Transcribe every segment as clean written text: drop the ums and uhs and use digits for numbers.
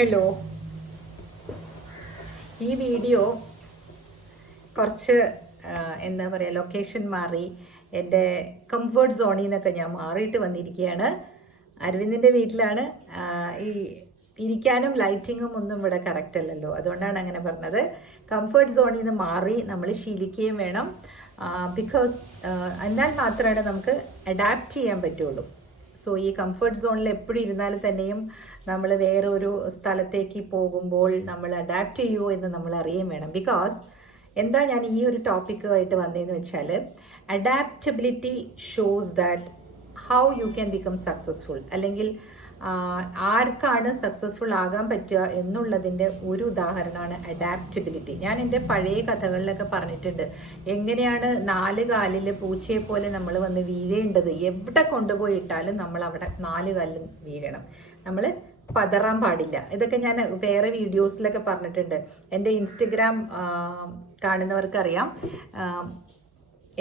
Hello. ഈ video കുറച്ച് എന്താ പറയുക, ലൊക്കേഷൻ മാറി എൻ്റെ കംഫർട്ട് സോണിൽ നിന്നൊക്കെ ഞാൻ മാറിയിട്ട് വന്നിരിക്കുകയാണ്. അരവിന്ദിൻ്റെ വീട്ടിലാണ്. ഈ ഇരിക്കാനും ലൈറ്റിങ്ങും ഒന്നും ഇവിടെ കറക്റ്റ് അല്ലല്ലോ, അതുകൊണ്ടാണ് അങ്ങനെ പറഞ്ഞത്. കംഫർട്ട് സോണിൽ നിന്ന് മാറി നമ്മൾ ശീലിക്കുകയും വേണം. ബിക്കോസ് എന്നാൽ മാത്രമേ നമുക്ക് അഡാപ്റ്റ് ചെയ്യാൻ പറ്റുള്ളൂ. സോ ഈ കംഫർട്ട് സോണിൽ എപ്പോഴും ഇരുന്നാലും തന്നെയും നമ്മൾ വേറൊരു സ്ഥലത്തേക്ക് പോകുമ്പോൾ നമ്മൾ അഡാപ്റ്റ് ചെയ്യുമോ എന്ന് നമ്മൾ അറിയുകയും വേണം. ബിക്കോസ് എന്താ ഞാൻ ഈ ഒരു ടോപ്പിക്കുമായിട്ട് വന്നതെന്ന് വെച്ചാൽ, adaptability shows that how you can become successful, അല്ലെങ്കിൽ ആർക്കാണ് സക്സസ്ഫുൾ ആകാൻ പറ്റുക എന്നുള്ളതിൻ്റെ ഒരു ഉദാഹരണമാണ് അഡാപ്റ്റബിലിറ്റി. ഞാൻ എൻ്റെ പഴയ കഥകളിലൊക്കെ പറഞ്ഞിട്ടുണ്ട്, എങ്ങനെയാണ് 4 കാലിൽ പൂച്ചയെ പോലെ നമ്മൾ വന്ന് വീഴേണ്ടത്. എവിടെ കൊണ്ടുപോയി ഇട്ടാലും നമ്മൾ അവിടെ 4 കാലിൽ വീഴണം, നമ്മൾ പതറാൻ പാടില്ല. ഇതൊക്കെ ഞാൻ വേറെ വീഡിയോസിലൊക്കെ പറഞ്ഞിട്ടുണ്ട്. എൻ്റെ ഇൻസ്റ്റഗ്രാം കാണുന്നവർക്കറിയാം.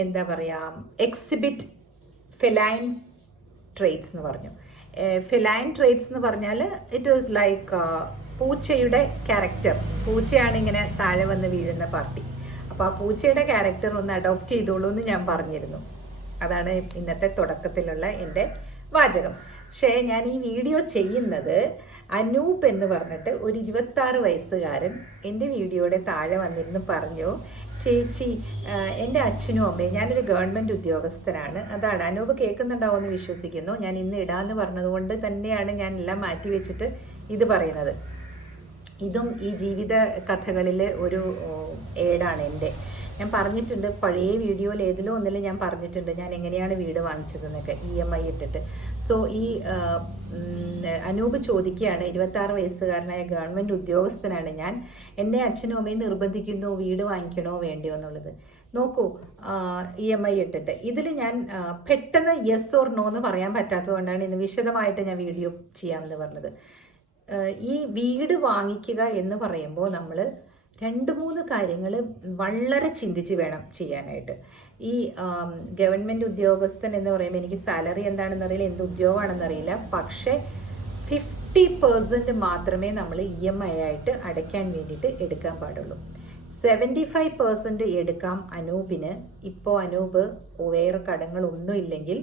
എന്താ പറയുക, എക്സിബിറ്റ് ഫെലൈൻ ട്രേറ്റ്സ് എന്ന് പറഞ്ഞു. ഫെലൈൻ ട്രേറ്റ്സ് എന്ന് പറഞ്ഞാൽ ഇറ്റ് ഈസ് ലൈക്ക് പൂച്ചയുടെ ക്യാരക്ടർ. പൂച്ചയാണ് ഇങ്ങനെ താഴെ വന്ന് വീഴുന്ന പാർട്ടി. അപ്പോൾ ആ പൂച്ചയുടെ ക്യാരക്ടർ ഒന്ന് അഡോപ്റ്റ് ചെയ്തോളൂ എന്ന് ഞാൻ പറഞ്ഞിരുന്നു. അതാണ് ഇന്നത്തെ തുടക്കത്തിലുള്ള എൻ്റെ വാചകം. പക്ഷേ ഞാൻ ഈ വീഡിയോ ചെയ്യുന്നത് അനൂപ് എന്ന് പറഞ്ഞിട്ട് ഒരു 26 വയസ്സുകാരൻ എൻ്റെ വീഡിയോയുടെ താഴെ വന്നിരുന്നു പറഞ്ഞു, ചേച്ചി എൻ്റെ അച്ഛനും അമ്മയും, ഞാനൊരു ഗവൺമെൻറ് ഉദ്യോഗസ്ഥനാണ്. അതാണ് അനൂപ് കേൾക്കുന്നുണ്ടാവുമെന്ന് വിശ്വസിക്കുന്നു. ഞാൻ ഇന്ന് ഇടാമെന്ന് പറഞ്ഞതുകൊണ്ട് തന്നെയാണ് ഞാൻ എല്ലാം മാറ്റി വെച്ചിട്ട് ഇത് പറയുന്നത്. ഇതും ഈ ജീവിത കഥകളിൽ ഒരു ഏടാണ് എൻ്റെ. ഞാൻ പറഞ്ഞിട്ടുണ്ട്, പഴയ വീഡിയോയിൽ ഏതിലോ ഒന്നിൽ ഞാൻ പറഞ്ഞിട്ടുണ്ട് ഞാൻ എങ്ങനെയാണ് വീട് വാങ്ങിച്ചതെന്നൊക്കെ, EMI ഇട്ടിട്ട്. സോ ഈ അനൂപ് ചോദിക്കുകയാണ്, 26 വയസ്സുകാരനായ ഗവൺമെൻറ് ഉദ്യോഗസ്ഥനാണ് ഞാൻ, എന്നെ അച്ഛനും അമ്മയും നിർബന്ധിക്കുന്നു വീട് വാങ്ങിക്കണോ വേണ്ടിയോ എന്നുള്ളത്. നോക്കൂ, EMI ഇട്ടിട്ട് ഇതിൽ ഞാൻ പെട്ടെന്ന് യെസ് ഓർ നോ എന്ന് പറയാൻ പറ്റാത്തത് കൊണ്ടാണ് ഇന്ന് വിശദമായിട്ട് ഞാൻ വീഡിയോ ചെയ്യാമെന്ന് പറഞ്ഞത്. ഈ വീട് വാങ്ങിക്കുക എന്ന് പറയുമ്പോൾ നമ്മൾ 2-3 കാര്യങ്ങൾ വളരെ ചിന്തിച്ച് വേണം ചെയ്യാനായിട്ട്. ഈ ഗവൺമെൻറ് ഉദ്യോഗസ്ഥൻ എന്ന് പറയുമ്പോൾ എനിക്ക് സാലറി എന്താണെന്ന് അറിയില്ല, എന്ത് ഉദ്യോഗമാണെന്ന് അറിയില്ല. പക്ഷേ 50% മാത്രമേ നമ്മൾ EMI ആയിട്ട് അടയ്ക്കാൻ വേണ്ടിയിട്ട് എടുക്കാൻ പാടുള്ളൂ. 75% എടുക്കാം അനൂപിന്. ഇപ്പോൾ അനൂപ് വേറെ കടങ്ങളൊന്നും ഇല്ലെങ്കിൽ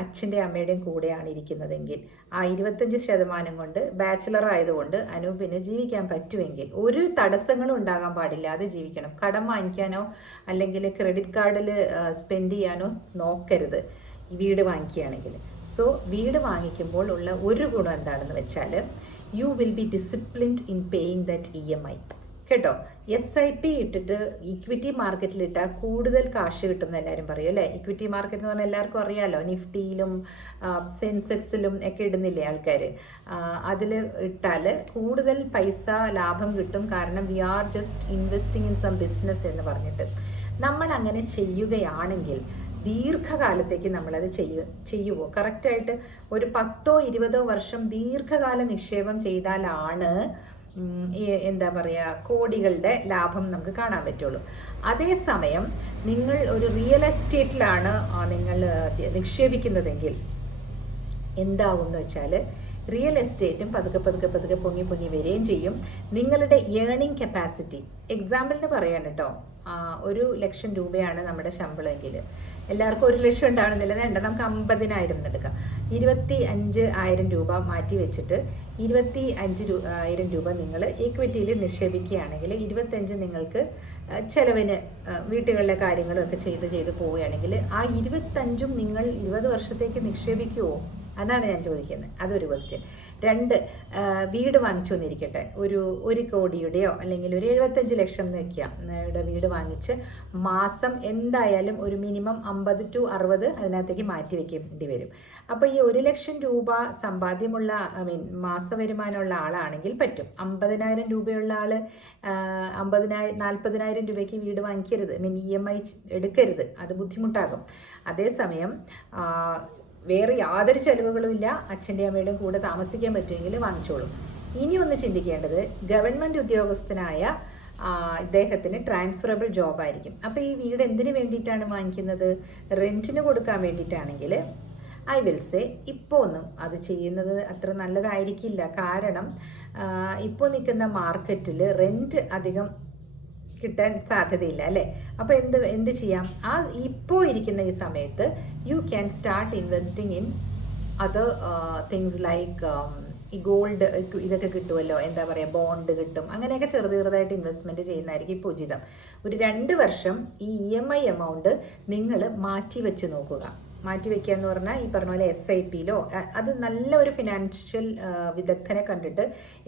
അച്ഛൻ്റെ അമ്മയുടെയും കൂടെയാണ് ഇരിക്കുന്നതെങ്കിൽ ആ 25% കൊണ്ട്, ബാച്ചിലർ ആയതുകൊണ്ട് അനൂപിന് ജീവിക്കാൻ പറ്റുമെങ്കിൽ, ഒരു തടസ്സങ്ങളും ഉണ്ടാകാൻ പാടില്ലാതെ ജീവിക്കണം. കടം വാങ്ങിക്കാനോ അല്ലെങ്കിൽ ക്രെഡിറ്റ് കാർഡിൽ സ്പെൻഡ് ചെയ്യാനോ നോക്കരുത് വീട് വാങ്ങിക്കുകയാണെങ്കിൽ. സോ വീട് വാങ്ങിക്കുമ്പോൾ ഉള്ള ഒരു ഗുണം എന്താണെന്ന് വെച്ചാൽ, you will be disciplined in paying that EMI കേട്ടോ. SIP ഇട്ടിട്ട് ഇക്വിറ്റി മാർക്കറ്റിൽ ഇട്ടാൽ കൂടുതൽ കാശ് കിട്ടും എന്ന് എല്ലാവരും പറയും അല്ലേ. ഇക്വിറ്റി മാർക്കറ്റ് എന്ന് പറഞ്ഞാൽ എല്ലാവർക്കും അറിയാമല്ലോ, നിഫ്റ്റിയിലും സെൻസെക്സിലും ഒക്കെ ഇടുന്നില്ലേ ആൾക്കാർ. അതിൽ ഇട്ടാൽ കൂടുതൽ പൈസ ലാഭം കിട്ടും. കാരണം we are just investing in some business എന്ന് പറഞ്ഞിട്ട്. നമ്മൾ അങ്ങനെ ചെയ്യുകയാണെങ്കിൽ ദീർഘകാലത്തേക്ക് നമ്മളത് ചെയ്യുമോ? കറക്റ്റായിട്ട് ഒരു 10-20 വർഷം ദീർഘകാല നിക്ഷേപം ചെയ്താലാണ് എന്താ പറയുക, കോടികളുടെ ലാഭം നമുക്ക് കാണാൻ പറ്റുള്ളൂ. അതേസമയം നിങ്ങൾ ഒരു റിയൽ എസ്റ്റേറ്റിലാണ് നിങ്ങൾ നിക്ഷേപിക്കുന്നതെങ്കിൽ എന്താകും എന്ന് വെച്ചാൽ, റിയൽ എസ്റ്റേറ്റും പതുക്കെ പൊങ്ങി വരികയും ചെയ്യും. നിങ്ങളുടെ ഏണിംഗ് കപ്പാസിറ്റി, എക്സാമ്പിളിന് പറയാൻ കേട്ടോ, 1 ലക്ഷം രൂപയാണ് നമ്മുടെ ശമ്പളമെങ്കിൽ, എല്ലാവർക്കും 1 ലക്ഷം ഉണ്ടാവണമെന്നില്ല, വേണ്ട, നമുക്ക് 50,000 എടുക്കാം. 25,000 രൂപ മാറ്റി വെച്ചിട്ട് 25,000 രൂപ നിങ്ങൾ ഇക്വിറ്റിയിൽ നിക്ഷേപിക്കുകയാണെങ്കിൽ 25 നിങ്ങൾക്ക് ചിലവിന് വീട്ടുകളിലെ കാര്യങ്ങളൊക്കെ ചെയ്ത് പോവുകയാണെങ്കിൽ ആ 25ഉം നിങ്ങൾ 20 വർഷത്തേക്ക് നിക്ഷേപിക്കുമോ? അതാണ് ഞാൻ ചോദിക്കുന്നത്. അതൊരു ക്വസ്റ്റ്യൻ. 2, വീട് വാങ്ങിച്ചു വന്നിരിക്കട്ടെ, ഒരു 1 കോടിയുടെയോ അല്ലെങ്കിൽ ഒരു 75 ലക്ഷം എന്ന് വയ്ക്കുക, വീട് വാങ്ങിച്ച് മാസം എന്തായാലും ഒരു മിനിമം 50 to 60 അതിനകത്തേക്ക് മാറ്റി വെക്കേണ്ടി വരും. അപ്പോൾ ഈ 1 ലക്ഷം രൂപ സമ്പാദ്യമുള്ള മാസവരുമാനമുള്ള ആളാണെങ്കിൽ പറ്റും. 50,000 രൂപയുള്ള ആൾ 40,000 രൂപയ്ക്ക് വീട് വാങ്ങിക്കരുത്, EMI എടുക്കരുത്, അത് ബുദ്ധിമുട്ടാകും. അതേസമയം വേറെ യാതൊരു ചെലവുകളും ഇല്ല, അച്ഛൻ്റെ അമ്മയുടെയും കൂടെ താമസിക്കാൻ പറ്റുമെങ്കിൽ വാങ്ങിച്ചോളൂ. ഇനി ഒന്ന് ചിന്തിക്കേണ്ടത്, ഗവൺമെൻറ് ഉദ്യോഗസ്ഥനായ ഇദ്ദേഹത്തിന് ട്രാൻസ്ഫറബിൾ ജോബായിരിക്കും. അപ്പോൾ ഈ വീട് എന്തിനു വേണ്ടിയിട്ടാണ് വാങ്ങിക്കുന്നത്? റെൻറ്റിന് കൊടുക്കാൻ വേണ്ടിയിട്ടാണെങ്കിൽ ഐ വിൽ സേ ഇപ്പോൾ ഒന്നും അത് ചെയ്യുന്നത് അത്ര നല്ലതായിരിക്കില്ല. കാരണം ഇപ്പോൾ നിൽക്കുന്ന മാർക്കറ്റിൽ റെൻറ്റ് അധികം കിട്ടാൻ സാധ്യതയില്ല അല്ലേ. അപ്പോൾ എന്ത് ചെയ്യാം, ആ ഇപ്പോൾ ഇരിക്കുന്ന ഈ സമയത്ത് you can start investing in other things like ഈ ഗോൾഡ് ഇതൊക്കെ കിട്ടുമല്ലോ, എന്താ പറയുക, ബോണ്ട് കിട്ടും, അങ്ങനെയൊക്കെ ചെറുതായിട്ട് ഇൻവെസ്റ്റ്മെൻറ്റ് ചെയ്യുന്നതായിരിക്കും ഇപ്പോൾ ഉചിതം. ഒരു 2 വർഷം ഈ EMI എമൗണ്ട് നിങ്ങൾ മാറ്റി വെച്ച് നോക്കുക. മാറ്റി വെക്കുക എന്ന് പറഞ്ഞാൽ ഈ പറഞ്ഞ പോലെ SIPയിലോ, അത് നല്ല ഒരു ഫിനാൻഷ്യൽ വിദഗ്ധനെ കണ്ടിട്ട്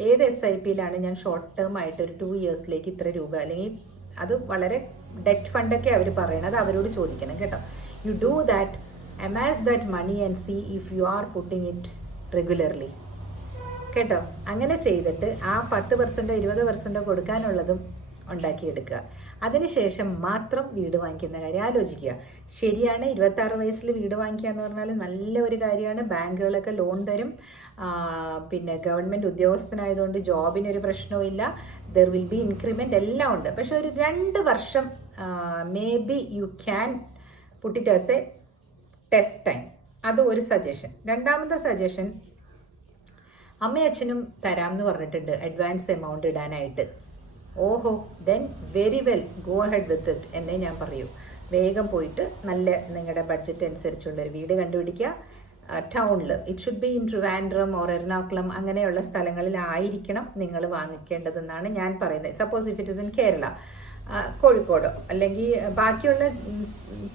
ഏത് SIPയിലാണ് ഞാൻ ഷോർട്ട് ടേം ആയിട്ട് ഒരു 2 ഇയേഴ്സിലേക്ക് ഇത്ര രൂപ, അല്ലെങ്കിൽ അത് വളരെ ഡെറ്റ് ഫണ്ടൊക്കെ അവർ പറയണത്, അവരോട് ചോദിക്കണം കേട്ടോ. You do that, amass that money and see if you are putting it regularly കേട്ടോ. അങ്ങനെ ചെയ്തിട്ട് ആ 10% 20% കൊടുക്കാനുള്ളതും ഉണ്ടാക്കിയെടുക്കുക. അതിനുശേഷം മാത്രം വീട് വാങ്ങിക്കുന്ന കാര്യം ആലോചിക്കുക. ശരിയാണ്, 26 വയസ്സിൽ വീട് വാങ്ങിക്കുക എന്ന് പറഞ്ഞാൽ നല്ല ഒരു കാര്യമാണ്. ബാങ്കുകളൊക്കെ ലോൺ തരും. പിന്നെ ഗവൺമെൻറ് ഉദ്യോഗസ്ഥനായതുകൊണ്ട് ജോബിനൊരു പ്രശ്നവും ഇല്ല. ദർ വിൽ ബി ഇൻക്രിമെൻറ്റ്, എല്ലാം ഉണ്ട്. പക്ഷെ ഒരു 2 വർഷം may be you can put it as A test time. അത് ഒരു സജഷൻ. രണ്ടാമത്തെ സജഷൻ, അമ്മയും അച്ഛനും തരാമെന്ന് പറഞ്ഞിട്ടുണ്ട് അഡ്വാൻസ് എമൗണ്ട് ഇടാനായിട്ട്. ഓഹോ, then very well, go head with it എന്നേ ഞാൻ പറയൂ. വേഗം പോയിട്ട് നല്ല നിങ്ങളുടെ ബഡ്ജറ്റ് അനുസരിച്ചുള്ളൊരു വീട് കണ്ടുപിടിക്കുക. ടൗണിൽ, it should be in Trivandrum or Ernakulam അങ്ങനെയുള്ള സ്ഥലങ്ങളിലായിരിക്കണം നിങ്ങൾ വാങ്ങിക്കേണ്ടതെന്നാണ് ഞാൻ പറയുന്നത്. Suppose if it is in Kerala, കോഴിക്കോടോ അല്ലെങ്കിൽ ബാക്കിയുള്ള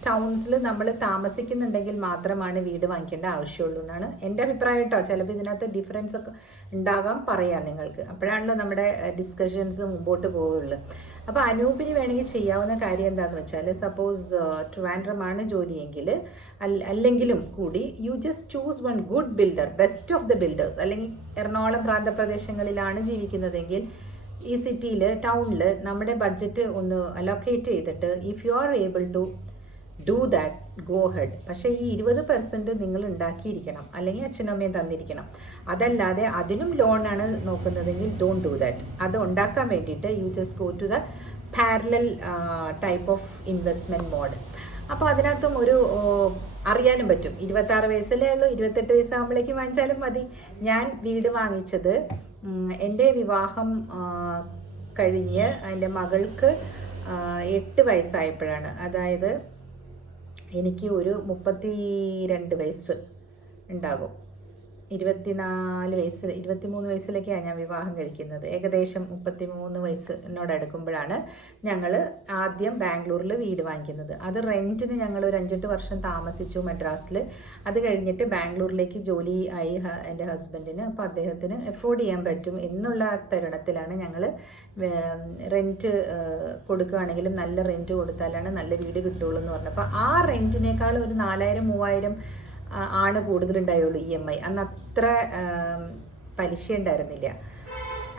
ടൗൺസിൽ നമ്മൾ താമസിക്കുന്നുണ്ടെങ്കിൽ മാത്രമാണ് വീട് വാങ്ങിക്കേണ്ട ആവശ്യമുള്ളൂ എന്നാണ് എൻ്റെ അഭിപ്രായം കേട്ടോ. ചിലപ്പോൾ ഇതിനകത്ത് ഡിഫറൻസ് ഒക്കെ ഉണ്ടാകാം, പറയാം നിങ്ങൾക്ക്. അപ്പോഴാണല്ലോ നമ്മുടെ ഡിസ്കഷൻസ് മുമ്പോട്ട് പോവുള്ളൂ. അപ്പോൾ അനൂപിന് വേണമെങ്കിൽ ചെയ്യാവുന്ന കാര്യം എന്താണെന്ന് വെച്ചാൽ, സപ്പോസ് ട്രിവാൻഡ്രമാണ് ജോലിയെങ്കിൽ അല്ലെങ്കിലും കൂടി you just choose one good builder, best of the builders. അല്ലെങ്കിൽ എറണാകുളം പ്രാന്തപ്രദേശങ്ങളിലാണ് ജീവിക്കുന്നതെങ്കിൽ ഈ സിറ്റിയിൽ, ടൗണിൽ നമ്മുടെ ബഡ്ജറ്റ് ഒന്ന് അലോക്കേറ്റ് ചെയ്തിട്ട് if you are able to do that, go ahead. പക്ഷേ ഈ 20% നിങ്ങൾ ഉണ്ടാക്കിയിരിക്കണം, അല്ലെങ്കിൽ അച്ഛനമ്മയും തന്നിരിക്കണം. അതല്ലാതെ അതിനും ലോണാണ് നോക്കുന്നതെങ്കിൽ ഡോണ്ട് ഡൂ ദാറ്റ്. അത് ഉണ്ടാക്കാൻ വേണ്ടിയിട്ട് you just go to the parallel type of investment mode. അപ്പോൾ അതിനകത്തും ഒരു അറിയാനും പറ്റും. 26 വയസ്സിലേ ഉള്ളൂ, 28 വയസ്സാകുമ്പോഴേക്കും വാങ്ങിച്ചാലും മതി. ഞാൻ വീട് വാങ്ങിച്ചത് എൻ്റെ വിവാഹം കഴിഞ്ഞ് എൻ്റെ മകൾക്ക് 8 വയസ്സായപ്പോഴാണ്. അതായത് എനിക്ക് ഒരു 32 വയസ്സ് ഉണ്ടാകും. 23 വയസ്സിലേക്കാണ് ഞാൻ വിവാഹം കഴിക്കുന്നത്. ഏകദേശം 33 വയസ്സ് എന്നോടടുക്കുമ്പോഴാണ് ഞങ്ങൾ ആദ്യം ബാംഗ്ലൂരിൽ വീട് വാങ്ങിക്കുന്നത്. അത് റെൻറ്റിന് ഞങ്ങൾ ഒരു 5-8 വർഷം താമസിച്ചു മദ്രാസിൽ. അത് കഴിഞ്ഞിട്ട് ബാംഗ്ലൂരിലേക്ക് ജോലി ആയി എൻ്റെ ഹസ്ബൻഡിന്. അപ്പോൾ അദ്ദേഹത്തിന് എഫോർഡ് ചെയ്യാൻ പറ്റും എന്നുള്ള തരുണത്തിലാണ് ഞങ്ങൾ റെൻറ്റ് കൊടുക്കുകയാണെങ്കിലും നല്ല റെൻറ്റ് കൊടുത്താലാണ് നല്ല വീട് കിട്ടുള്ളൂ എന്ന് പറഞ്ഞപ്പോൾ ആ റെൻറ്റിനേക്കാൾ ഒരു 4000-3000 ആണ് കൂടുതലുണ്ടായുള്ളൂ EMI. അന്ന് അത്ര പലിശ ഉണ്ടായിരുന്നില്ല.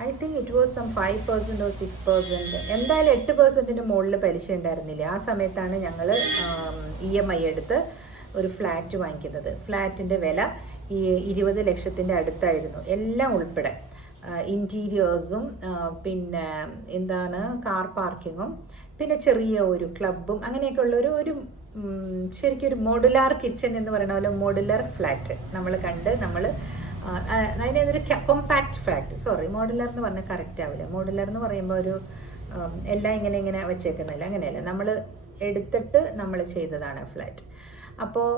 I think it was some 5% or 6%. എന്തായാലും 8%-ന് മുകളിൽ പലിശ ഉണ്ടായിരുന്നില്ല. ആ സമയത്താണ് ഞങ്ങൾ EMI എടുത്ത് ഒരു ഫ്ലാറ്റ് വാങ്ങിക്കുന്നത്. ഫ്ലാറ്റിൻ്റെ വില ഈ 20 ലക്ഷത്തിൻ്റെ അടുത്തായിരുന്നു, എല്ലാം ഉൾപ്പെടെ. ഇൻറ്റീരിയേഴ്സും പിന്നെ എന്താണ് കാർ പാർക്കിങ്ങും പിന്നെ ചെറിയ ഒരു ക്ലബ്ബും അങ്ങനെയൊക്കെ ഉള്ള ഒരു ശരിക്കും ഒരു മോഡുലാർ കിച്ചൺ എന്ന് പറയുന്ന പോലെ മോഡുലാർ ഫ്ലാറ്റ് നമ്മൾ കണ്ട് അതിനൊരു കോമ്പാക്ട് ഫ്ലാറ്റ്. സോറി, മോഡുലാർ എന്ന് പറഞ്ഞാൽ കറക്റ്റ് ആവില്ല. മോഡുലാർ എന്ന് പറയുമ്പോൾ ഒരു എല്ലാം ഇങ്ങനെ വെച്ചേക്കുന്നില്ല, അങ്ങനെയല്ല. നമ്മൾ എടുത്തിട്ട് നമ്മൾ ചെയ്തതാണ് ഫ്ലാറ്റ്. അപ്പോൾ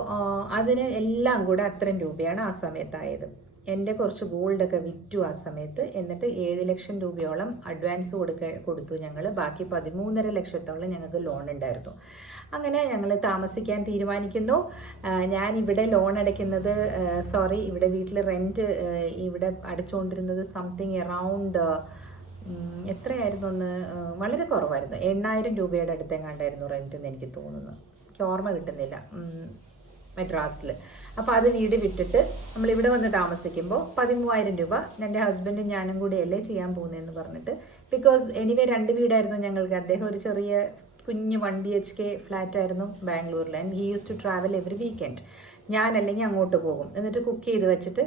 അതിന് എല്ലാം കൂടെ അത്രയും രൂപയാണ് ആ സമയത്തായത്. എൻ്റെ കുറച്ച് ഗോൾഡൊക്കെ വിറ്റു ആ സമയത്ത്. എന്നിട്ട് 7 ലക്ഷം രൂപയോളം അഡ്വാൻസ് കൊടുത്തു ഞങ്ങൾ. ബാക്കി 13.5 ലക്ഷത്തോളം ഞങ്ങൾക്ക് ലോൺ ഉണ്ടായിരുന്നു. അങ്ങനെ ഞങ്ങൾ താമസിക്കാൻ തീരുമാനിക്കുന്നു. ഞാൻ ഇവിടെ ലോൺ അടയ്ക്കുന്നത്, ഇവിടെ വീട്ടിൽ റെൻറ്റ് ഇവിടെ അടച്ചുകൊണ്ടിരുന്നത് സംതിങ് എറൗണ്ട് എത്രയായിരുന്നു, ഒന്ന് വളരെ കുറവായിരുന്നു. 8,000 രൂപയുടെ അടുത്തെങ്ങാണ്ടായിരുന്നു റെൻറ്റ് എന്ന് എനിക്ക് തോന്നുന്നു. എനിക്ക് ഓർമ്മ കിട്ടുന്നില്ല, മദ്രാസിൽ. അപ്പോൾ അത് വീട് വിട്ടിട്ട് നമ്മളിവിടെ വന്ന് താമസിക്കുമ്പോൾ 13,000 രൂപ എൻ്റെ ഹസ്ബൻഡും ഞാനും കൂടിയല്ലേ ചെയ്യാൻ പോകുന്നതെന്ന് പറഞ്ഞിട്ട്. ബിക്കോസ് എനിവേ 2 വീടായിരുന്നു ഞങ്ങൾക്ക്. അദ്ദേഹം ഒരു ചെറിയ കുഞ്ഞ് 1 BHK ഫ്ലാറ്റായിരുന്നു ബാംഗ്ലൂരിൽ. And he used to travel every weekend. ഞാൻ അല്ലെങ്കിൽ അങ്ങോട്ട് പോകും, എന്നിട്ട് കുക്ക് ചെയ്ത് വെച്ചിട്ട്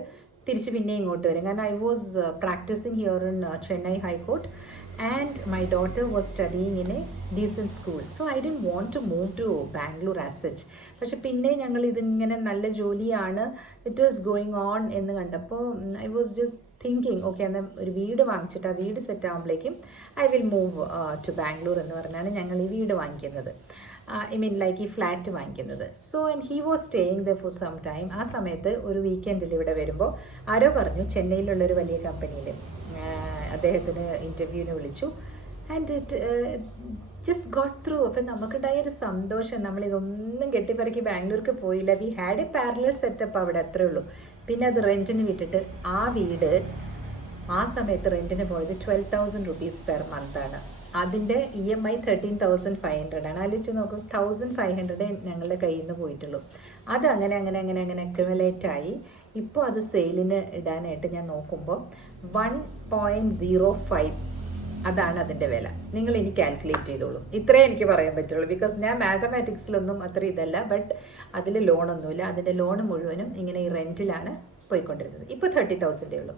തിരിച്ച് പിന്നെ ഇങ്ങോട്ട് വരും. കാരണം I was practising here in Chennai high court and my daughter was studying in a decent school. So I didn't want to move to Bangalore as such. പക്ഷെ പിന്നെ ഞങ്ങൾ ഇതിങ്ങനെ നല്ല ജോലിയാണ്, ഇറ്റ് ഈസ് ഗോയിങ് ഓൺ എന്ന് കണ്ടപ്പോൾ I was just thinking okay എന്നാൽ ഒരു വീട് വാങ്ങിച്ചിട്ട് ആ വീട് സെറ്റ് ആകുമ്പോഴേക്കും I will move to Bangalore എന്ന് പറഞ്ഞാണ് ഞങ്ങൾ ഈ വീട് വാങ്ങിക്കുന്നത്. ഐ മീൻ ലൈക്ക് ഈ ഫ്ലാറ്റ് വാങ്ങിക്കുന്നത്. So and he was staying there for some time. ആ സമയത്ത് ഒരു വീക്കെൻഡിൽ ഇവിടെ വരുമ്പോൾ ആരോ പറഞ്ഞു ചെന്നൈയിലുള്ളൊരു വലിയ കമ്പനിയിൽ അദ്ദേഹത്തിന് ഇൻ്റർവ്യൂവിന് വിളിച്ചു. And it just got through. അപ്പം നമുക്കുണ്ടായൊരു സന്തോഷം, നമ്മളിതൊന്നും കെട്ടിപ്പറക്കി ബാംഗ്ലൂർക്ക് പോയില്ല. We had A parallel setup അവിടെ, അത്രേ ഉള്ളൂ. പിന്നെ അത് റെൻറ്റിന് വിട്ടിട്ട് ആ വീട് ആ സമയത്ത് റെൻറ്റിന് പോയത് 12,000 റുപ്പീസ് പെർ മന്താണ്. അതിൻ്റെ EMI 13,500 ആണ്. ആലോചിച്ച് നോക്കും, 1,500 ഞങ്ങളുടെ കയ്യിൽ നിന്ന് പോയിട്ടുള്ളൂ. അത് അങ്ങനെ അങ്ങനെ അങ്ങനെ അങ്ങനെ അക്യുമുലേറ്റ് ആയി. ഇപ്പോൾ അത് സെയിലിന് ഇടാനായിട്ട് ഞാൻ നോക്കുമ്പോൾ 1.05 അതാണ് അതിൻ്റെ വില. നിങ്ങൾ ഇനി കാൽക്കുലേറ്റ് ചെയ്തോളൂ. ഇത്രേ എനിക്ക് പറയാൻ പറ്റുള്ളൂ. ബിക്കോസ് ഞാൻ മാത്തമാറ്റിക്സിലൊന്നും അത്ര ഇതല്ല. ബട്ട് അതിൽ ലോണൊന്നുമില്ല. അതിൻ്റെ ലോണ് മുഴുവനും ഇങ്ങനെ ഈ റെൻറ്റിലാണ് പോയിക്കൊണ്ടിരുന്നത്. ഇപ്പോൾ 30,000 ഉള്ളൂ.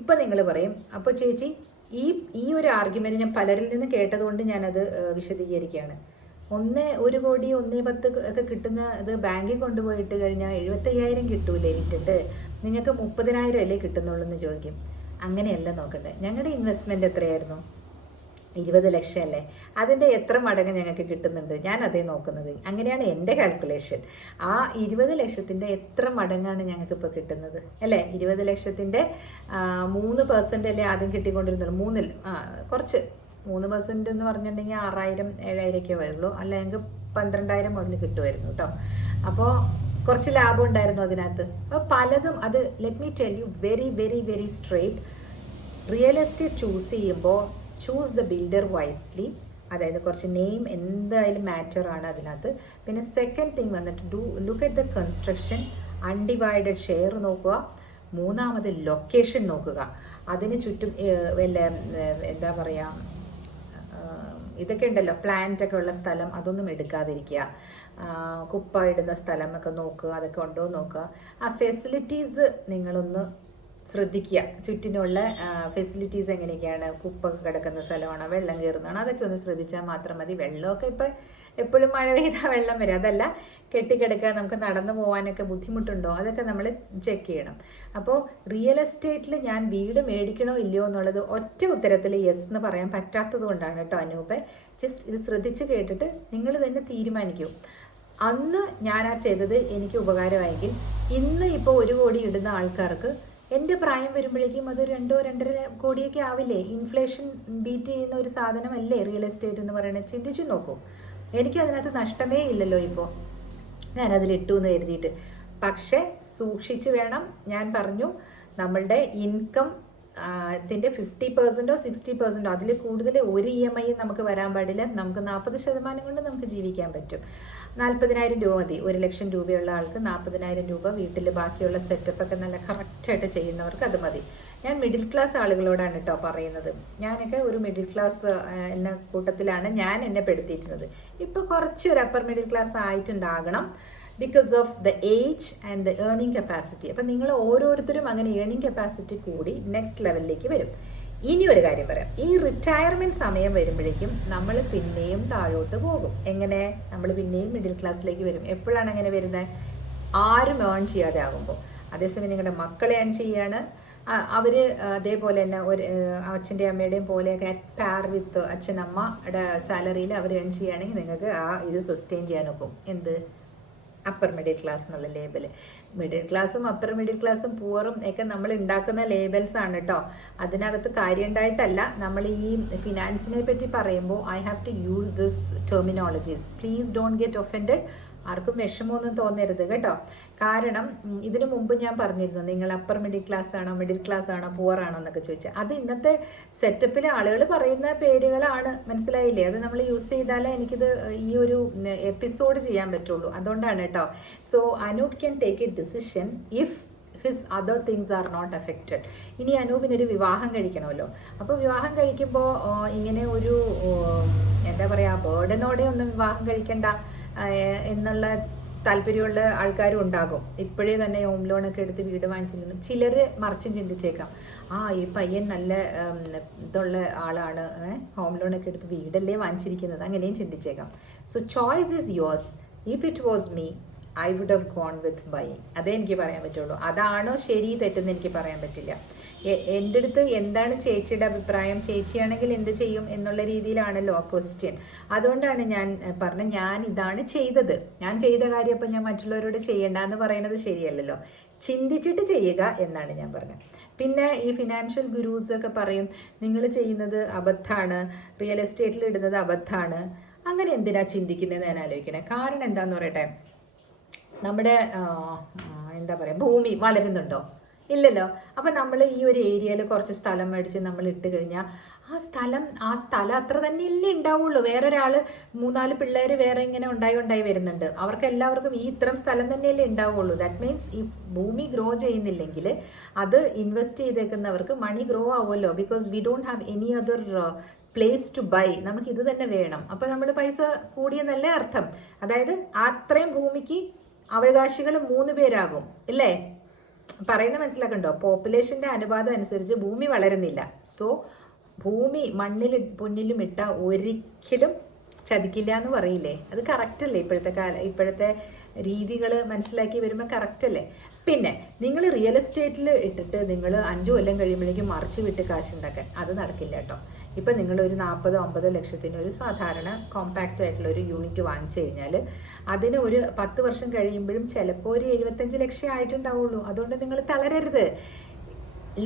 ഇപ്പോൾ നിങ്ങൾ പറയും, അപ്പോൾ ചേച്ചി ഈ ഒരു ആർഗ്യുമെൻറ്റ് ഞാൻ പലരിൽ നിന്ന് കേട്ടതുകൊണ്ട് ഞാനത് വിശദീകരിക്കുകയാണ്. 1 കോടി 1.10 ഒക്കെ കിട്ടുന്ന ഇത് ബാങ്കിൽ കൊണ്ടുപോയിട്ട് കഴിഞ്ഞാൽ 75,000 കിട്ടൂലേ വിറ്റിട്ട്, നിങ്ങൾക്ക് 30,000 അല്ലേ കിട്ടുന്നുള്ളൂ എന്ന് ചോദിക്കും. അങ്ങനെയല്ല നോക്കണ്ടേ. ഞങ്ങളുടെ ഇൻവെസ്റ്റ്മെൻറ്റ് എത്രയായിരുന്നു? 20 ലക്ഷം അല്ലേ? അതിൻ്റെ എത്ര മടങ്ങ് ഞങ്ങൾക്ക് കിട്ടുന്നുണ്ട്? ഞാൻ അതേ നോക്കുന്നത്. അങ്ങനെയാണ് എൻ്റെ കാൽക്കുലേഷൻ. ആ 20 ലക്ഷത്തിൻ്റെ എത്ര മടങ്ങാണ് ഞങ്ങൾക്ക് ഇപ്പോൾ കിട്ടുന്നത് അല്ലേ? 20 ലക്ഷത്തിൻ്റെ 3% അല്ലേ ആദ്യം കിട്ടിക്കൊണ്ടിരുന്നുള്ളൂ. കുറച്ച് 3% എന്ന് പറഞ്ഞിട്ടുണ്ടെങ്കിൽ 6,000 7,000 വരുള്ളൂ. അല്ലെങ്കിൽ 12,000 മുതൽ കിട്ടുമായിരുന്നു കേട്ടോ. അപ്പോൾ കുറച്ച് ലാഭം ഉണ്ടായിരുന്നു അതിനകത്ത്. അപ്പോൾ പലതും അത് let me tell you very very very straight. Real estate choose ചെയ്യുമ്പോൾ ചൂസ് ദ ബിൽഡർ വൈസ്ലി. അതായത് കുറച്ച് നെയിം എന്തായാലും മാറ്ററാണ് അതിനകത്ത്. പിന്നെ സെക്കൻഡ് തിങ് വന്നിട്ട് look at the construction, undivided share നോക്കുക. മൂന്നാമത് ലൊക്കേഷൻ നോക്കുക. അതിന് ചുറ്റും വല്ല എന്താ പറയുക, ഇതൊക്കെ ഉണ്ടല്ലോ പ്ലാന്റ് ഉള്ള സ്ഥലം, അതൊന്നും എടുക്കാതിരിക്കുക. കുപ്പ ഇടുന്ന സ്ഥലമൊക്കെ നോക്കുക, അതൊക്കെ ഉണ്ടോ നോക്കുക. ആ ഫെസിലിറ്റീസ് നിങ്ങളൊന്ന് ശ്രദ്ധിക്കുക. ചുറ്റിനുള്ള ഫെസിലിറ്റീസ് എങ്ങനെയൊക്കെയാണ്, കുപ്പ കിടക്കുന്ന സ്ഥലമാണോ, വെള്ളം കയറുന്നതാണോ, അതൊക്കെ ഒന്ന് ശ്രദ്ധിച്ചാൽ മാത്രം മതി. വെള്ളമൊക്കെ ഇപ്പം എപ്പോഴും മഴ പെയ്താൽ വെള്ളം വരും. അതല്ല കെട്ടിക്കിടക്കുക, നമുക്ക് നടന്നു പോകാനൊക്കെ ബുദ്ധിമുട്ടുണ്ടോ, അതൊക്കെ നമ്മൾ ചെക്ക് ചെയ്യണം. അപ്പോൾ റിയൽ എസ്റ്റേറ്റിൽ ഞാൻ വീട് മേടിക്കണോ ഇല്ലയോ എന്നുള്ളത് ഒറ്റ ഉത്തരത്തിൽ യെസ് എന്ന് പറയാൻ പറ്റാത്തത് കൊണ്ടാണ് കേട്ടോ അനൂപെ. ജസ്റ്റ് ഇത് ശ്രദ്ധിച്ച് കേട്ടിട്ട് നിങ്ങൾ തന്നെ തീരുമാനിക്കൂ. അന്ന് ഞാനാ ചെയ്തത് എനിക്ക് ഉപകാരമായെങ്കിൽ ഇന്ന് ഇപ്പോൾ 1 കോടി ഇടുന്ന ആൾക്കാർക്ക് എൻ്റെ പ്രായം വരുമ്പോഴേക്കും അത് 2-2.5 കോടിയൊക്കെ ആവില്ലേ? ഇൻഫ്ലേഷൻ ബീറ്റ് ചെയ്യുന്ന ഒരു സാധനമല്ലേ റിയൽ എസ്റ്റേറ്റ് എന്ന് പറയുന്നത്. ചിന്തിച്ചു നോക്കൂ. എനിക്ക് അതിനകത്ത് നഷ്ടമേ ഇല്ലല്ലോ ഇപ്പോൾ, ഞാനതിലിട്ടു എന്ന് കരുതിയിട്ട്. പക്ഷേ സൂക്ഷിച്ച് വേണം. ഞാൻ പറഞ്ഞു, നമ്മളുടെ ഇൻകം ത്തിൻ്റെ 50%ഓ 60%ഓ അതിൽ കൂടുതൽ ഒരു EMI നമുക്ക് വരാൻ പാടില്ല. നമുക്ക് 40% കൊണ്ട് നമുക്ക് ജീവിക്കാൻ പറ്റും. 40,000 രൂപ മതി. 1 ലക്ഷം രൂപയുള്ള ആൾക്ക് 40,000 രൂപ വീട്ടിൽ ബാക്കിയുള്ള സെറ്റപ്പൊക്കെ നല്ല കറക്റ്റായിട്ട് ചെയ്യുന്നവർക്ക് അത് മതി. ഞാൻ മിഡിൽ ക്ലാസ് ആളുകളോടാണ് കേട്ടോ പറയുന്നത്. ഞാനൊക്കെ ഒരു മിഡിൽ ക്ലാസ് എന്ന കൂട്ടത്തിലാണ് ഞാൻ എന്നെ പെടുത്തിയിരുന്നത്. ഇപ്പോൾ കുറച്ചൊരു അപ്പർ മിഡിൽ ക്ലാസ് ആയിട്ടുണ്ടാകണം because of the age and the earning capacity. അപ്പം നിങ്ങൾ ഓരോരുത്തരും അങ്ങനെ ഏർണിംഗ് കപ്പാസിറ്റി കൂടി നെക്സ്റ്റ് ലെവലിലേക്ക് വരും. ഇനി ഒരു കാര്യം പറയാം. ഈ റിട്ടയർമെൻറ്റ് സമയം വരുമ്പോഴേക്കും നമ്മൾ പിന്നെയും താഴോട്ട് പോകും. എങ്ങനെ? നമ്മൾ പിന്നെയും മിഡിൽ ക്ലാസ്സിലേക്ക് വരും. എപ്പോഴാണ് അങ്ങനെ വരുന്നത്? ആരും ഏൺ ചെയ്യാതെ ആകുമ്പോൾ. അതേസമയം നിങ്ങളുടെ മക്കളെ ഏൺ ചെയ്യാണ്. അവർ അതേപോലെ തന്നെ ഒരു അച്ഛൻ്റെയും അമ്മയുടെയും പോലെയൊക്കെ അറ്റ് പാർ വിത്ത് അച്ഛനമ്മയുടെ സാലറിയിൽ അവർ ഏൺ ചെയ്യുകയാണെങ്കിൽ നിങ്ങൾക്ക് ഇത് സസ്റ്റെയിൻ ചെയ്യാൻ ഒക്കും. എന്ത്? അപ്പർ മിഡിൽ ക്ലാസ് എന്നുള്ള ലേബൽ. മിഡിൽ ക്ലാസ്സും അപ്പർ മിഡിൽ ക്ലാസ്സും പുവറും ഒക്കെ നമ്മൾ ഉണ്ടാക്കുന്ന ലേബൽസ് ആണ് കേട്ടോ. അതിനകത്ത് കാര്യം ഉണ്ടായിട്ടല്ല. നമ്മൾ ഈ ഫിനാൻസിനെ പറ്റി പറയുമ്പോൾ I have to use this terminologies. Please don't get offended. ആർക്കും വിഷമമൊന്നും തോന്നരുത് കേട്ടോ. കാരണം ഇതിനു മുമ്പ് ഞാൻ പറഞ്ഞിരുന്നു, നിങ്ങൾ അപ്പർ മിഡിൽ ക്ലാസ് ആണോ, മിഡിൽ ക്ലാസ് ആണോ, പുവർ ആണോ എന്നൊക്കെ ചോദിച്ചാൽ അത് ഇന്നത്തെ സെറ്റപ്പിൽ ആളുകൾ പറയുന്ന പേരുകളാണ്. മനസ്സിലായില്ലേ? അത് നമ്മൾ യൂസ് ചെയ്താലേ എനിക്കിത് ഈ ഒരു എപ്പിസോഡ് ചെയ്യാൻ പറ്റുള്ളൂ. അതുകൊണ്ടാണ് കേട്ടോ. So Anoop can take a decision if his other things are not affected. ഇനി അനൂപിനൊരു വിവാഹം കഴിക്കണമല്ലോ. അപ്പോൾ വിവാഹം കഴിക്കുമ്പോൾ ഇങ്ങനെ ഒരു എന്താ പറയുക, ബേർഡനോടെ ഒന്നും വിവാഹം കഴിക്കണ്ട എന്നുള്ള താല്പര്യമുള്ള ആൾക്കാരും ഉണ്ടാകും. ഇപ്പോഴേ തന്നെ ഹോം ലോണൊക്കെ എടുത്ത് വീട് വാങ്ങിച്ചിരുന്നു. ചിലർ മറിച്ചും ചിന്തിച്ചേക്കാം, ഈ പയ്യൻ നല്ല ഇതുള്ള ആളാണ്, ഹോം ലോണൊക്കെ എടുത്ത് വീടല്ലേ വാങ്ങിച്ചിരിക്കുന്നത്, അങ്ങനെയും ചിന്തിച്ചേക്കാം. So choice is yours. If it was me, I would have gone with buying. അതേ എനിക്ക് പറയാൻ പറ്റുള്ളൂ. അതാണോ ശരി തെറ്റെന്ന് എനിക്ക് പറയാൻ പറ്റില്ല. എൻ്റെ അടുത്ത് എന്താണ് ചേച്ചിയുടെ അഭിപ്രായം, ചേച്ചിയാണെങ്കിൽ എന്ത് ചെയ്യും എന്നുള്ള രീതിയിലാണല്ലോ ആ ക്വസ്റ്റ്യൻ. അതുകൊണ്ടാണ് ഞാൻ പറഞ്ഞത് ഞാൻ ഇതാണ് ചെയ്തത്. ഞാൻ ചെയ്ത കാര്യം അപ്പം ഞാൻ മറ്റുള്ളവരോട് ചെയ്യണ്ടെന്ന് പറയുന്നത് ശരിയല്ലല്ലോ. ചിന്തിച്ചിട്ട് ചെയ്യുക എന്നാണ് ഞാൻ പറഞ്ഞത്. പിന്നെ ഈ ഫിനാൻഷ്യൽ ഗുരൂസ് ഒക്കെ പറയും നിങ്ങൾ ചെയ്യുന്നത് അബദ്ധമാണ്, റിയൽ എസ്റ്റേറ്റിൽ ഇടുന്നത് അബദ്ധമാണ്. അങ്ങനെ എന്തിനാ ചിന്തിക്കുന്നതെന്ന് ഞാൻ ആലോചിക്കണേ. കാരണം എന്താണെന്ന് പറയട്ടെ, നമ്മുടെ എന്താ പറയുക, ഭൂമി വളരുന്നുണ്ടോ? ഇല്ലല്ലോ. അപ്പം നമ്മൾ ഈ ഒരു ഏരിയയിൽ കുറച്ച് സ്ഥലം മേടിച്ച് നമ്മൾ ഇട്ട് കഴിഞ്ഞാൽ ആ സ്ഥലം അത്ര തന്നെ ഇല്ലേ ഉണ്ടാവുള്ളൂ. വേറൊരാൾ 3-4 പിള്ളേർ വേറെ ഇങ്ങനെ ഉണ്ടായി വരുന്നുണ്ട്. അവർക്ക് എല്ലാവർക്കും ഈ ഇത്തരം സ്ഥലം തന്നെയല്ലേ ഉണ്ടാവുള്ളൂ. ദാറ്റ് മീൻസ് ഈ ഭൂമി ഗ്രോ ചെയ്യുന്നില്ലെങ്കിൽ അത് ഇൻവെസ്റ്റ് ചെയ്തേക്കുന്നവർക്ക് മണി ഗ്രോ ആവുമല്ലോ. Because we don't have any other place to buy. നമുക്ക് ഇത് തന്നെ വേണം. അപ്പോൾ നമ്മൾ പൈസ കൂടിയെന്നല്ലേ അർത്ഥം. അതായത് അത്രയും ഭൂമിക്ക് അവകാശികൾ 3 പേരാകും ഇല്ലേ? പറയുന്ന മനസ്സിലാക്കണ്ടോ? പോപ്പുലേഷൻ്റെ അനുപാതം അനുസരിച്ച് ഭൂമി വളരുന്നില്ല. സോ ഭൂമി പൊന്നിലും ഇട്ട ഒരിക്കലും ചതിക്കില്ല എന്ന് പറയില്ലേ? അത് കറക്റ്റ് അല്ലേ? ഇപ്പോഴത്തെ രീതികൾ മനസ്സിലാക്കി വരുമ്പോൾ കറക്റ്റ് അല്ലേ? പിന്നെ നിങ്ങൾ റിയൽ എസ്റ്റേറ്റിൽ ഇട്ടിട്ട് നിങ്ങൾ 5 കൊല്ലം കഴിയുമ്പോഴേക്കും മറിച്ച് വിട്ട് കാശുണ്ടാക്കാൻ അത് നടക്കില്ല കേട്ടോ. ഇപ്പം നിങ്ങളൊരു 40-50 ലക്ഷത്തിന് ഒരു സാധാരണ കോമ്പാക്റ്റ് ആയിട്ടുള്ള ഒരു യൂണിറ്റ് വാങ്ങിച്ചു കഴിഞ്ഞാൽ അതിന് ഒരു 10 വർഷം കഴിയുമ്പോഴും ചിലപ്പോൾ ഒരു 75 ലക്ഷം ആയിട്ടുണ്ടാവുള്ളൂ. അതുകൊണ്ട് നിങ്ങൾ തളരരുത്.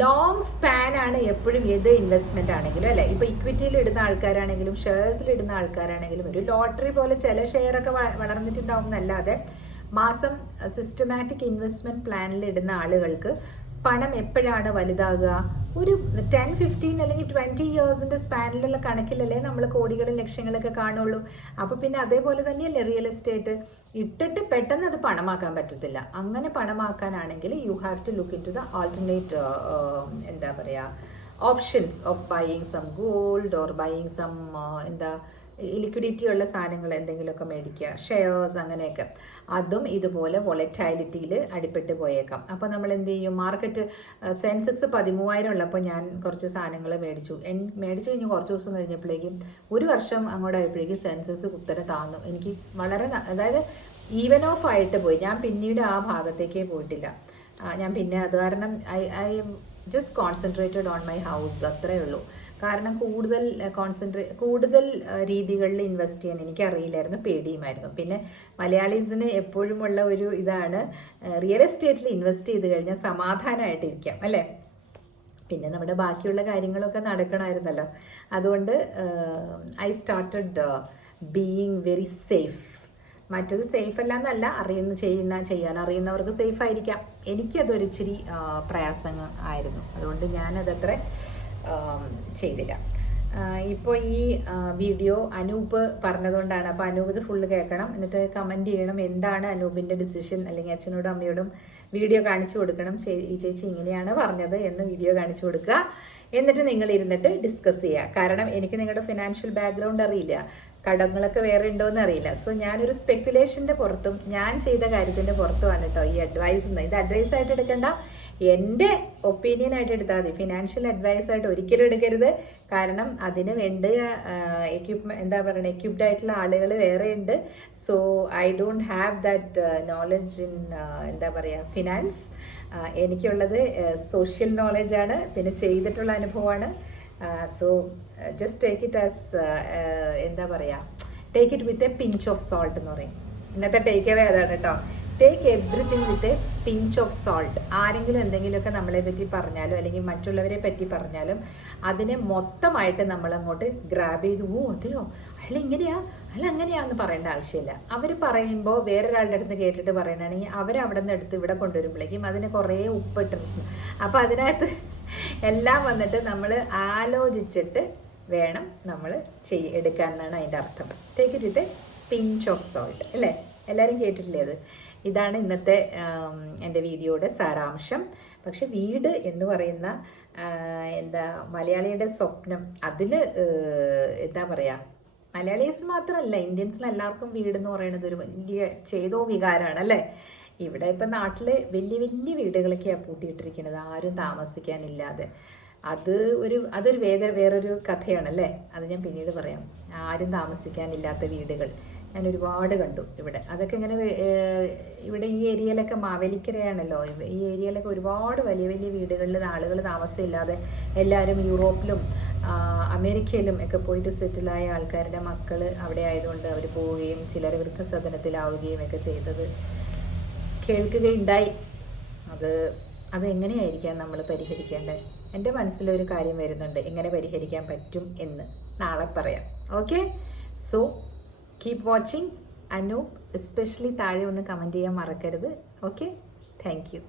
ലോങ് സ്പാനാണ് എപ്പോഴും ഏത് ഇൻവെസ്റ്റ്മെൻ്റ് ആണെങ്കിലും അല്ലേ. ഇപ്പോൾ ഇക്വിറ്റിയിൽ ഇടുന്ന ആൾക്കാരാണെങ്കിലും ഷെയർസിൽ ഇടുന്ന ആൾക്കാരാണെങ്കിലും ഒരു ലോട്ടറി പോലെ ചില ഷെയറൊക്കെ വളർന്നിട്ടുണ്ടാവും എന്നല്ലാതെ മാസം സിസ്റ്റമാറ്റിക് ഇൻവെസ്റ്റ്മെൻറ്റ് പ്ലാനിൽ ഇടുന്ന ആളുകൾക്ക് പണം എപ്പോഴാണ് വലുതാകുക? ഒരു 10-15 അല്ലെങ്കിൽ 20 ഇയേഴ്സിൻ്റെ സ്പാനിലുള്ള കണക്കിലല്ലേ നമ്മൾ കോടികളും ലക്ഷങ്ങളൊക്കെ കാണുള്ളൂ. അപ്പോൾ പിന്നെ അതേപോലെ തന്നെയല്ലേ റിയൽ എസ്റ്റേറ്റ്. ഇട്ടിട്ട് പെട്ടെന്ന് അത് പണമാക്കാൻ പറ്റത്തില്ല. അങ്ങനെ പണമാക്കാനാണെങ്കിൽ you have to look into the alternate എന്താ പറയുക options of buying some gold or buying some liquidity ഉള്ള സാധനങ്ങൾ എന്തെങ്കിലുമൊക്കെ മേടിക്കുക, ഷെയർസ് അങ്ങനെയൊക്കെ. അതും ഇതുപോലെ വൊളറ്റൈലിറ്റിയിൽ അടിപ്പെട്ട് പോയേക്കാം. അപ്പോൾ നമ്മൾ എന്ത് ചെയ്യും? മാർക്കറ്റ് സെൻസെക്സ് 13,000 ഉള്ളപ്പോൾ ഞാൻ കുറച്ച് സാധനങ്ങൾ മേടിച്ചു കഴിഞ്ഞ് കുറച്ച് ദിവസം കഴിഞ്ഞപ്പോഴേക്കും 1 വർഷം അങ്ങോട്ടായപ്പോഴേക്കും സെൻസെക്സ് കുത്തനെ താന്നു. എനിക്ക് വളരെ അതായത് ഈവൻ ഓഫ് ആയിട്ട് പോയി. ഞാൻ പിന്നീട് ആ ഭാഗത്തേക്കേ പോയിട്ടില്ല. ഞാൻ പിന്നെ അത് കാരണം I just concentrated on my house, അത്രയേ ഉള്ളൂ. കാരണം കൂടുതൽ രീതികളിൽ ഇൻവെസ്റ്റ് ചെയ്യാൻ എനിക്കറിയില്ലായിരുന്നു, പേടിയുമായിരുന്നു. പിന്നെ മലയാളീസിന് എപ്പോഴുമുള്ള ഒരു ഇതാണ് റിയൽ എസ്റ്റേറ്റിൽ ഇൻവെസ്റ്റ് ചെയ്ത് കഴിഞ്ഞാൽ സമാധാനമായിട്ടിരിക്കാം അല്ലേ. പിന്നെ നമ്മുടെ ബാക്കിയുള്ള കാര്യങ്ങളൊക്കെ നടക്കണമായിരുന്നല്ലോ. അതുകൊണ്ട് I started being very safe. മറ്റത് സേഫ് അല്ല എന്നല്ല, ചെയ്യാൻ അറിയുന്നവർക്ക് സേഫ് ആയിരിക്കാം. എനിക്കതൊരു ഇച്ചിരി പ്രയാസങ്ങൾ ആയിരുന്നു. അതുകൊണ്ട് ഞാനതത്ര ചെയ്തില്ല. ഇപ്പോൾ ഈ വീഡിയോ അനൂപ് പറഞ്ഞതുകൊണ്ടാണ്. അപ്പോൾ അനൂപ് ഇത് ഫുള്ള് കേൾക്കണം, എന്നിട്ട് കമൻറ്റ് ചെയ്യണം എന്താണ് അനൂപിൻ്റെ ഡിസിഷൻ. അല്ലെങ്കിൽ അച്ഛനോടും അമ്മയോടും വീഡിയോ കാണിച്ചു കൊടുക്കണം, ഈ ചേച്ചി ഇങ്ങനെയാണ് പറഞ്ഞത് എന്ന് വീഡിയോ കാണിച്ചു കൊടുക്കുക. എന്നിട്ട് നിങ്ങൾ ഇരുന്നിട്ട് ഡിസ്കസ് ചെയ്യുക. കാരണം എനിക്ക് നിങ്ങളുടെ ഫിനാൻഷ്യൽ ബാക്ക്ഗ്രൗണ്ട് അറിയില്ല, കടങ്ങളൊക്കെ വേറെ ഉണ്ടോയെന്ന് അറിയില്ല. സോ ഞാനൊരു സ്പെക്കുലേഷൻ്റെ പുറത്തും ഞാൻ ചെയ്ത കാര്യത്തിൻ്റെ പുറത്തുമാണ് കേട്ടോ ഈ അഡ്വൈസ്. ഇത് അഡ്വൈസ് ആയിട്ട് എടുക്കേണ്ട, എൻ്റെ ഒപ്പീനിയൻ ആയിട്ട് എടുത്താൽ മതി. ഫിനാൻഷ്യൽ അഡ്വൈസ് ആയിട്ട് ഒരിക്കലും എടുക്കരുത്. കാരണം അതിന് വേണ്ട എക്യുപ്ഡ് ആയിട്ടുള്ള ആളുകൾ വേറെ ഉണ്ട്. So I don't have that knowledge in finance. എനിക്കുള്ളത് സോഷ്യൽ നോളജാണ്, പിന്നെ ചെയ്തിട്ടുള്ള അനുഭവമാണ്. So just take it as take it with a pinch of salt എന്ന് പറയും. ഇന്നത്തെ ടേക്ക് അവേ അതാണ് കേട്ടോ. Take everything with a pinch of salt. ആരെങ്കിലും എന്തെങ്കിലുമൊക്കെ നമ്മളെ പറ്റി പറഞ്ഞാലും അല്ലെങ്കിൽ മറ്റുള്ളവരെ പറ്റി പറഞ്ഞാലും അതിനെ മൊത്തമായിട്ട് നമ്മളങ്ങോട്ട് ഗ്രാബ് ചെയ്ത് അതെയോ അയാൾ അങ്ങനെയാന്ന് പറയേണ്ട ആവശ്യമില്ല. അവർ പറയുമ്പോൾ വേറൊരാളുടെ അടുത്ത് കേട്ടിട്ട് പറയണമെങ്കിൽ അവരവിടെ നിന്ന് എടുത്ത് ഇവിടെ കൊണ്ടുവരുമ്പോഴേക്കും അതിന് കുറേ ഉപ്പിട്ടിരുന്നു. അപ്പോൾ അതിനകത്ത് എല്ലാം വന്നിട്ട് നമ്മൾ ആലോചിച്ചിട്ട് വേണം നമ്മൾ എടുക്കാൻ എന്നാണ് അതിൻ്റെ അർത്ഥം. Take it with a pinch of salt അല്ലേ? എല്ലാവരും കേട്ടിട്ടില്ലേ അത്? ഇതാണ് ഇന്നത്തെ എൻ്റെ വീഡിയോയുടെ സാരാംശം. പക്ഷെ വീട് എന്ന് പറയുന്ന മലയാളിയുടെ സ്വപ്നം, അതിന് മലയാളീസ് മാത്രമല്ല, ഇന്ത്യൻസിൽ എല്ലാവർക്കും വീടെന്ന് പറയുന്നത് ഒരു വലിയ ചേതോ വികാരമാണ് അല്ലേ. ഇവിടെ ഇപ്പം നാട്ടിൽ വലിയ വലിയ വീടുകളൊക്കെയാണ് പൂട്ടിയിട്ടിരിക്കുന്നത്, ആരും താമസിക്കാനില്ലാതെ. അതൊരു വേറൊരു കഥയാണല്ലേ, അത് ഞാൻ പിന്നീട് പറയാം. ആരും താമസിക്കാനില്ലാത്ത വീടുകൾ ഞാൻ ഒരുപാട് കണ്ടു ഇവിടെ. അതൊക്കെ ഇങ്ങനെ ഇവിടെ ഈ ഏരിയയിലൊക്കെ മാവേലിക്കരയാണല്ലോ, ഈ ഏരിയയിലൊക്കെ ഒരുപാട് വലിയ വലിയ വീടുകളിൽ ആളുകൾ താമസമില്ലാതെ എല്ലാവരും യൂറോപ്പിലും അമേരിക്കയിലും ഒക്കെ പോയിട്ട് സെറ്റിലായ ആൾക്കാരുടെ മക്കൾ അവിടെ ആയതുകൊണ്ട് അവർ പോവുകയും ചിലർ വൃദ്ധസദനത്തിലാവുകയും ഒക്കെ ചെയ്തത് കേൾക്കുകയുണ്ടായി. അത് എങ്ങനെയായിരിക്കാം നമ്മൾ പരിഹരിക്കേണ്ടത്? എൻ്റെ മനസ്സിലൊരു കാര്യം വരുന്നുണ്ട്, എങ്ങനെ പരിഹരിക്കാൻ പറ്റും എന്ന് നാളെ പറയാം. Okay, so keep watching. Anoop especially താഴെ ഒന്ന് കമൻറ്റ് ചെയ്യാൻ മറക്കരുത്. Okay, thank you.